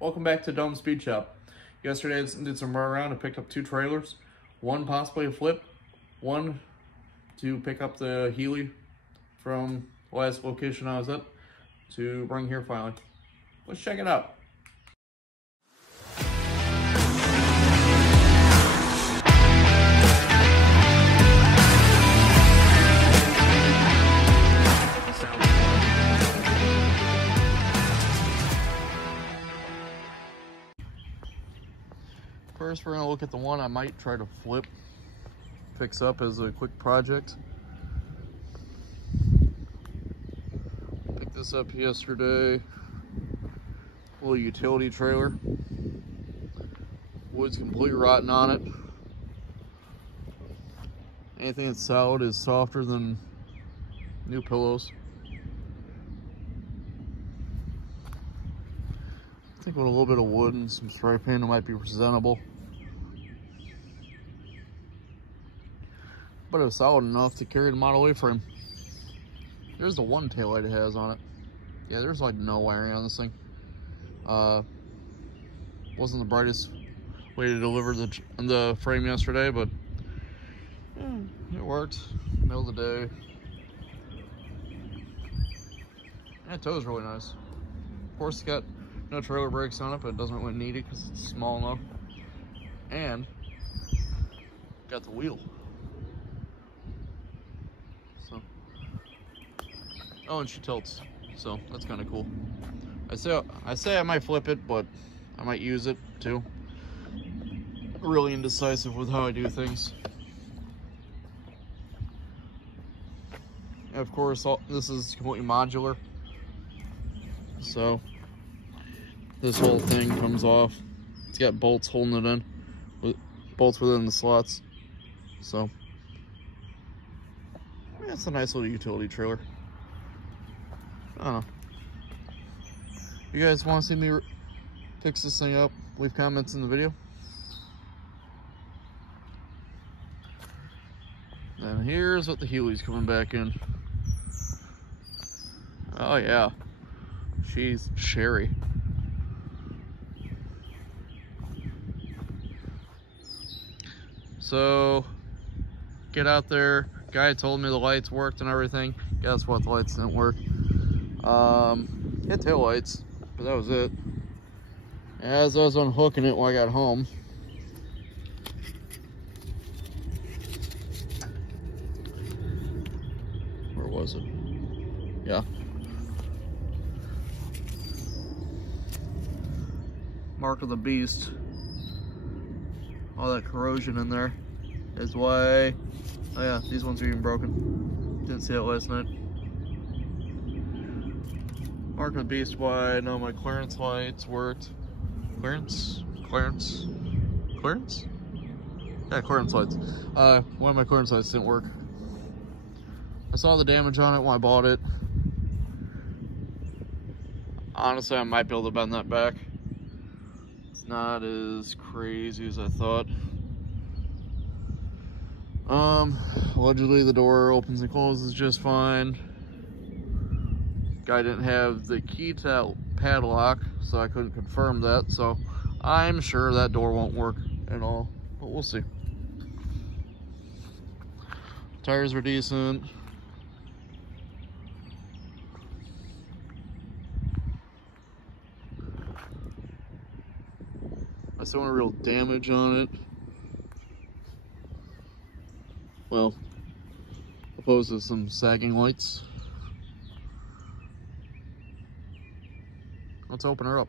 Welcome back to Dome Speed Shop. Yesterday I did some run around and picked up 2 trailers. One possibly a flip, one to pick up the Healey from the last location I was at to bring here finally. Let's check it out. First, we're going to look at the one I might try to flip, fix up as a quick project. Picked this up yesterday. A little utility trailer. Wood's completely rotten on it. Anything that's solid is softer than new pillows. I think with a little bit of wood and some spray paint, it might be presentable. But it was solid enough to carry the Model A frame. Here's the one taillight it has on it. Yeah, there's like no wiring on this thing. Wasn't the brightest way to deliver the frame yesterday, but it worked. Middle of the day. And it tows really nice. Of course, it's got no trailer brakes on it, but it doesn't really need it because it's small enough. And got the wheel. So, oh, and she tilts, so that's kind of cool. I say I might flip it, but I might use it too. Really indecisive with how I do things. And of course, this is completely modular, so this whole thing comes off. It's got bolts holding it in, with bolts within the slots. So yeah, it's a nice little utility trailer. I don't know. If you guys want to see me fix this thing up, leave comments in the video. And here's what the Healey's coming back in. Oh yeah, she's cherry. So, get out there. Guy told me the lights worked and everything. Guess what? The lights didn't work. Hit tail lights, but that was it. As I was unhooking it when I got home, where was it? Yeah. Mark of the beast. All that corrosion in there is why, oh yeah, these ones are even broken. Didn't see it last night. Mark of the beast, why I know my clearance lights worked. Clearance? Yeah, clearance lights. One of my clearance lights didn't work. I saw the damage on it when I bought it. Honestly, I might be able to bend that back. It's not as crazy as I thought. Allegedly the door opens and closes just fine. Guy didn't have the key to padlock, so I couldn't confirm that, so I'm sure that door won't work at all, but we'll see. Tires are decent. I saw no real damage on it. Well, opposed to some sagging lights. Let's open her up.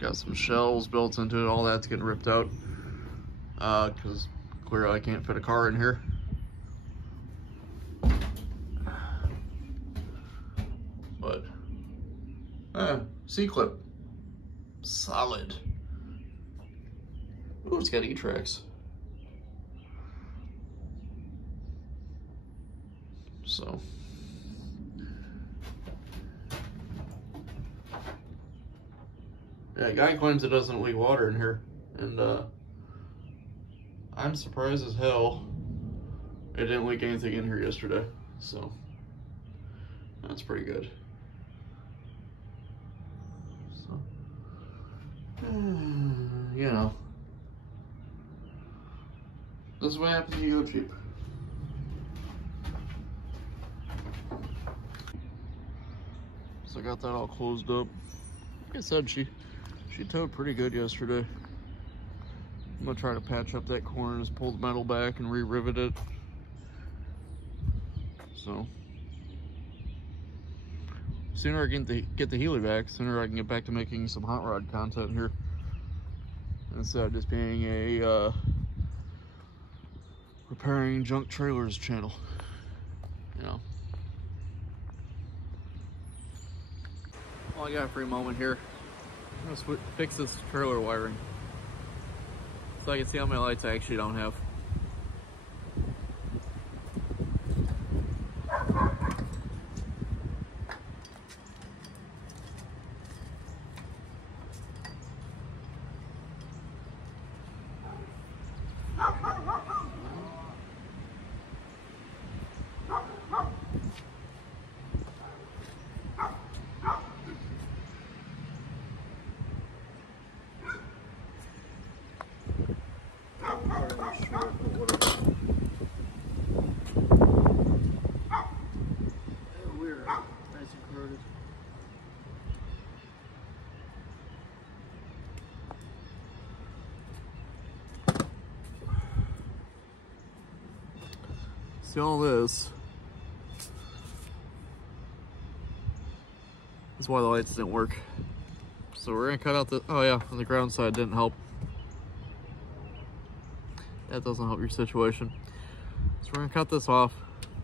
Got some shelves built into it. All that's getting ripped out because clearly I can't fit a car in here. But C-clip, solid. Ooh, it's got E-tracks. So yeah, guy claims it doesn't leak water in here, and I'm surprised as hell it didn't leak anything in here yesterday, so that's pretty good. So, you know, this is what happens when you go cheap. So I got that all closed up. Like I said, she towed pretty good yesterday. I'm gonna try to patch up that corner, just pull the metal back and re-rivet it. So, sooner I get the Heeley back, sooner I can get back to making some hot rod content here. Instead of just being a repairing junk trailers channel, you know. Well, I got a free moment here. I'm gonna fix this trailer wiring so I can see how many lights I actually don't have. See all this is why the lights didn't work. So we're gonna cut out the, oh yeah, on the ground side didn't help. That doesn't help your situation. So we're gonna cut this off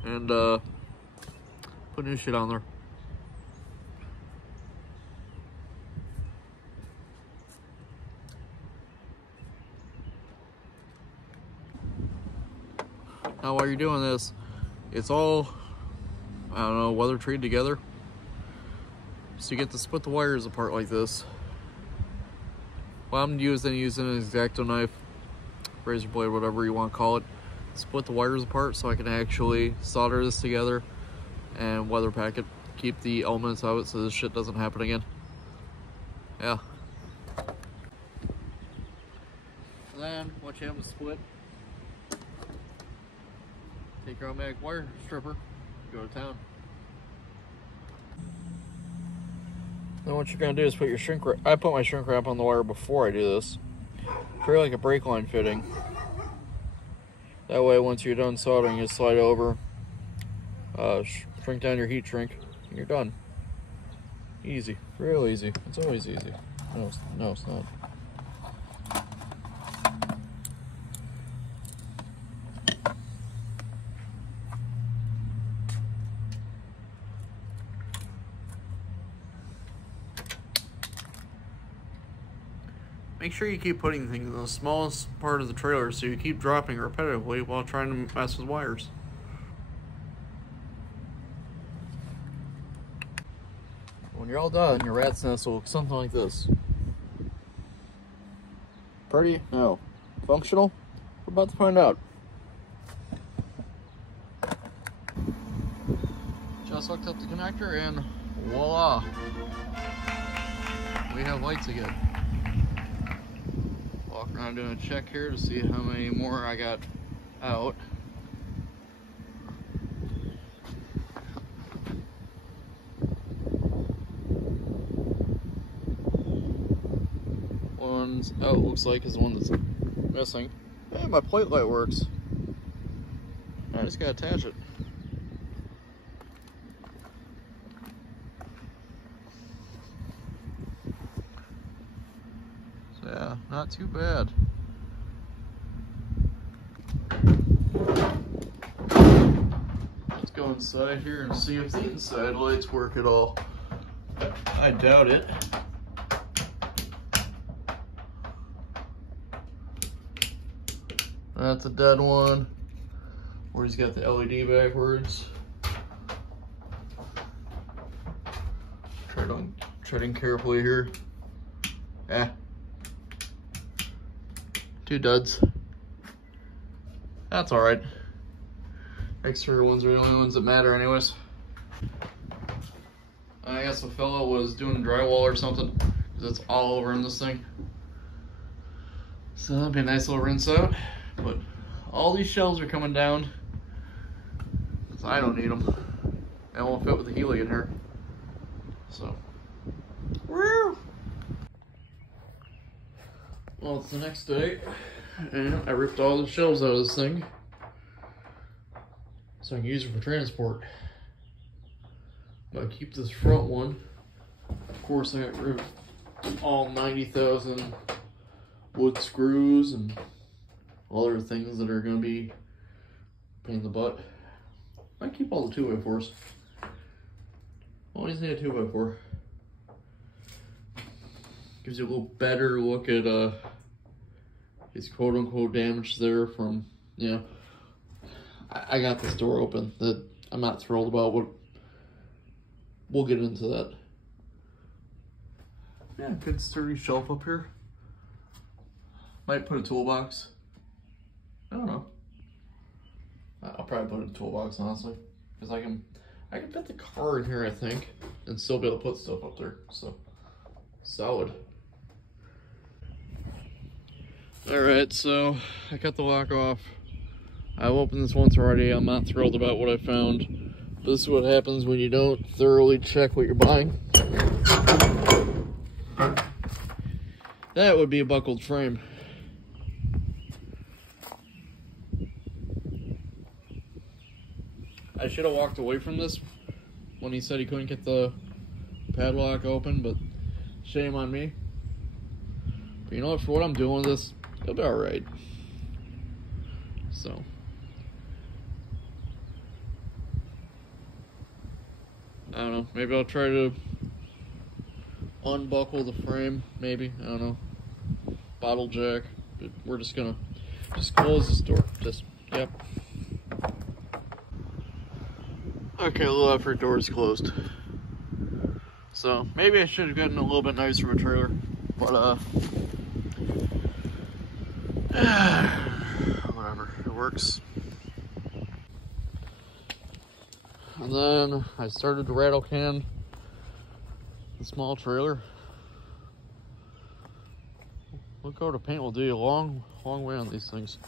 and put new shit on there. Now while you're doing this, it's all, I don't know, weather treated together. So you get to split the wires apart like this. What I'm using an X-Acto knife, razor blade, whatever you want to call it. Split the wires apart so I can actually solder this together and weather pack it. Keep the elements of it so this shit doesn't happen again. Yeah. And then once you have them split, take your automatic wire stripper, go to town. Then what you're gonna do is put your shrink wrap. I put my shrink wrap on the wire before I do this. Treat it like a brake line fitting. That way, once you're done soldering, you slide over, shrink down your heat shrink, and you're done. Easy, real easy. It's always easy. No, it's not. Make sure you keep putting things in the smallest part of the trailer so you keep dropping repetitively while trying to mess with wires. When you're all done, your rat's nest will look something like this. Pretty? No. Functional? We're about to find out. Just hooked up the connector and voila! We have lights again. Walking around doing a check here to see how many more I got out. One's out, looks like, is the one that's missing. Hey, my plate light works. I just gotta attach it. So yeah, not too bad. Let's go inside here and see if the inside lights work at all. I doubt it. That's a dead one, where he's got the LED backwards. Treading carefully here. Two duds. That's all right. Exterior ones are the only ones that matter anyways. I guess the fellow was doing drywall or something, because it's all over in this thing. So that'd be a nice little rinse out. But all these shelves are coming down, because I don't need them. They won't fit with the Heeley in here. So, woo! Well, it's the next day, and I ripped all the shelves out of this thing, so I can use it for transport. But I keep this front one. Of course, I got rid of all 90,000 wood screws and other things that are going to be a pain in the butt. I keep all the 2x4s. Always need a 2x4. Gives you a little better look at his quote-unquote damage there from, you know, I got this door open that I'm not thrilled about, but we'll get into that. Yeah, good sturdy shelf up here. Might put a toolbox. I don't know. I'll probably put a toolbox, honestly, because I can fit the car in here, I think, and still be able to put stuff up there. So, solid. All right, so I cut the lock off. I've opened this once already. I'm not thrilled about what I found. This is what happens when you don't thoroughly check what you're buying. That would be a buckled frame. I should have walked away from this when he said he couldn't get the padlock open, but shame on me. But you know what, for what I'm doing with this, it'll be alright. So. I don't know, maybe I'll try to unbuckle the frame, maybe, I don't know. Bottle jack, but we're just gonna close this door, yep. Okay, a little after the door is closed. So, maybe I should have gotten a little bit nicer material, but whatever, it works. And then I started to rattle can the small trailer. What coat of paint will do you a long way on these things.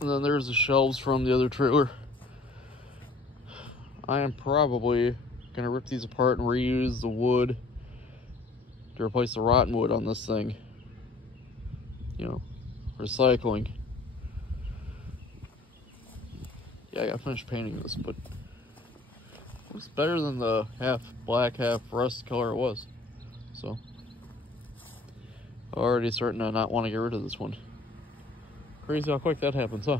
And then there's the shelves from the other trailer. I am probably gonna rip these apart and reuse the wood to replace the rotten wood on this thing. You know, recycling. Yeah, I got finished painting this, but it looks better than the half black, half rust color it was. So, already starting to not want to get rid of this one. Crazy how quick that happens, huh?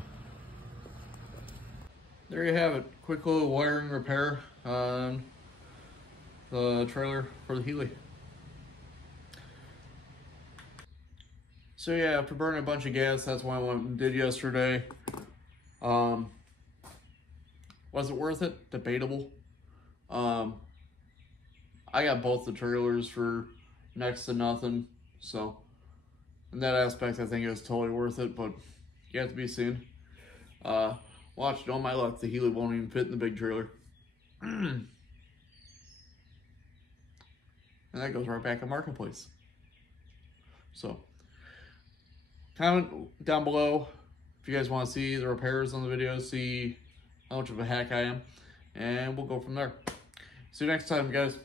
There you have it. Quick little wiring repair on the trailer for the Heeley. So yeah, after burning a bunch of gas, that's why I went and did yesterday. Was it worth it? Debatable. I got both the trailers for next to nothing, so in that aspect, I think it was totally worth it, but you have to be seen. Watch, know my luck, the Heeley won't even fit in the big trailer. And that goes right back in Marketplace. So, comment down below if you guys want to see the repairs on the video, see how much of a hack I am, and we'll go from there. See you next time, guys.